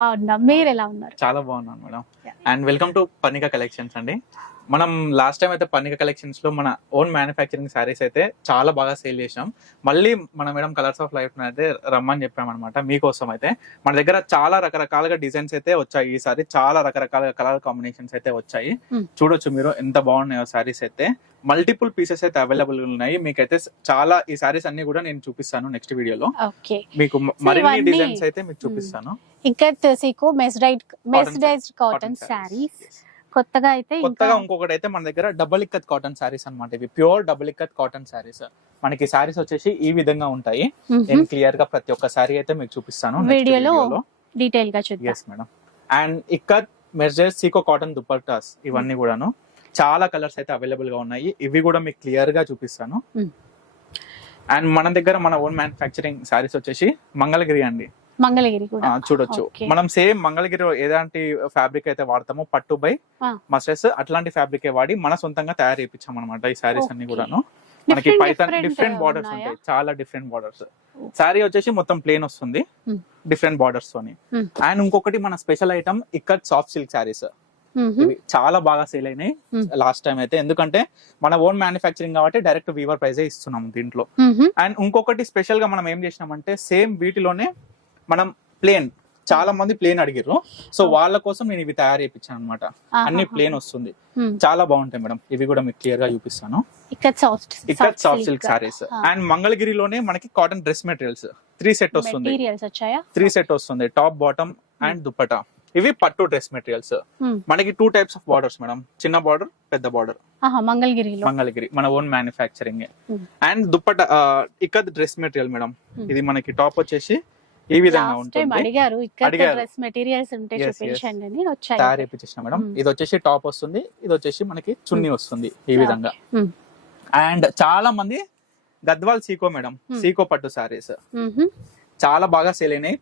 బాగున్నా మీరు ఎలా ఉన్నారు? చాలా బాగున్నాను madam. And welcome to Pannika collections అండి. మనం లాస్ట్ టైం అయితే పన్నిక కలెక్షన్స్లో మన ఓన్ మ్యానుఫ్యాక్చరింగ్ శారీస్ అయితే చాలా బాగా సేల్ చేసాం మళ్ళీ మన మేడం కలర్స్ ఆఫ్ లైఫ్ అయితే రమ్మని చెప్పామన్నమాట మీకోసం అయితే. మన దగ్గర చాలా రకరకాలుగా డిజైన్స్ అయితే వచ్చాయి ఈసారి చాలా రకరకాల కలర్ కాంబినేషన్స్ అయితే వచ్చాయి. Hmm. చూడొచ్చు మీరు ఎంత బాగున్నాయో శారీస్ అయితే. మల్టిపుల్ పీసెస్ అయితే అవైలబుల్ ఉన్నాయి. మీకైతే చాలా ఈ శారీస్ అన్ని కూడా నేను చూపిస్తాను నెక్స్ట్ వీడియోలో. మీకు మరిన్ని డిజైన్స్ అయితే మీకు చూపిస్తాను. ఇక్కత్ సీకు మెస్డైడ్ మెస్డైజ్డ్ కాటన్ Yes. కొత్తగా అయితే ఇంకా కొత్తగా ఇంకొకటి అయితే మన దగ్గర డబుల్ ఇక్కత్ కాటన్ శారీస్ అన్నమాట. ఇవి pure double ikat cotton saris మనకి శారీస్ వచ్చేసి ఈ విధంగా ఉంటాయి. నేను క్లియర్గా ప్రతి ఒక్క శారీ అయితే మీకు చూపిస్తాను వీడియోలో డీటెయిల్గా చూద్దాం. మేడం అండ్ ఇక్కత్ మెర్జెస్ సీకో కాటన్ దుపట్టాస్ ఇవన్నీ కూడాను. చాలా కలర్స్ అయితే అవైలబుల్గా ఉన్నాయి ఇవి కూడా మీకు క్లియర్గా చూపిస్తాను Hmm. అండ్ మన దగ్గర మన ఓన్ మ్యానుఫ్యాక్చరింగ్ శారీస్ వచ్చేసి మంగళగిరి అండి మంగళగిరి చూడొచ్చు. మనం సేమ్ మంగళగిరి ఎలాంటి ఫ్యాబ్రిక్ అయితే వాడతామో పట్టు బై. మస్టర్స్ అట్లాంటి ఫ్యాబ్రిక్ వాడి మన సొంతంగా తయారు చేయించాం అనమాట ఈ శారీస్ అన్ని. కూడాను మనకి పైథాన్ డిఫరెంట్ బార్డర్స్? ఉంటాయి చాలా డిఫరెంట్ బార్డర్స్ శారీ వచ్చేసి మొత్తం ప్లేన్ వస్తుంది Hmm. డిఫరెంట్ బార్డర్స్ తోని Hmm. అండ్ ఇంకొకటి మన స్పెషల్ ఐటమ్ ఇక్కడ సాఫ్ట్ సిల్క్. ఇవి చాలా బాగా సేల్ అయినాయి Hmm. లాస్ట్ టైం అయితే. ఎందుకంటే మన ఓన్ మ్యానుఫ్యాక్చరింగ్ కాబట్టి డైరెక్ట్ వీవర్ ప్రైజే ఇస్తున్నాం దీంట్లో. అండ్ ఇంకొకటి స్పెషల్గా మనం ఏం చేసినామంటే సేమ్ వీటిలోనే మనం ప్లేన్ చాలా మంది ప్లేన్ అడిగారు సో వాళ్ళ కోసం నేను ఇవి తయారు చేయించాను అనమాట అన్ని. ప్లేన్ వస్తుంది. చాలా బాగుంటాయి మేడం. ఇవి కూడా మీకు క్లియర్గా చూపిస్తాను. ఇక్కత్ సాఫ్ట్ ఇక్కడ సాఫ్ట్ సిల్క్ సారీస్ అండ్ మంగళగిరిలోనే మనకి cotton dress materials three set వస్తుంది. త్రీ సెట్ వస్తుంది. టాప్ బాటమ్ అండ్ దుప్పటా ఇవి పట్టు డ్రెస్ మెటీరియల్స్. మనకి two types of borders madam చిన్న బార్డర్ పెద్ద బార్డర్ ఆహా మంగళగిరిలో మంగళగిరి మన ఓన్ మ్యానుఫ్యాక్చరింగ్. అండ్ దుప్పట ఇక్కడ డ్రెస్ మెటీరియల్ మేడం. ఇది మనకి టాప్ వచ్చేసి ఈ విధంగా ఉంటుంది అడిగారు ఇక్కడ అడిగారు. డ్రెస్ మెటీరియల్స్ ఉంటే Yes, yes. చూపించండి అని తయారు వచ్చాయి చేపించేసిన మేడం. ఇది వచ్చేసి టాప్ వస్తుంది ఇది వచ్చేసి మనకి చున్నీ వస్తుంది ఈ విధంగా. అండ్ చాలా మంది గద్వాల్ సీకో మేడం. సీకో పట్టు సారీస్. చాలా బాగా సేల్ అయినాయి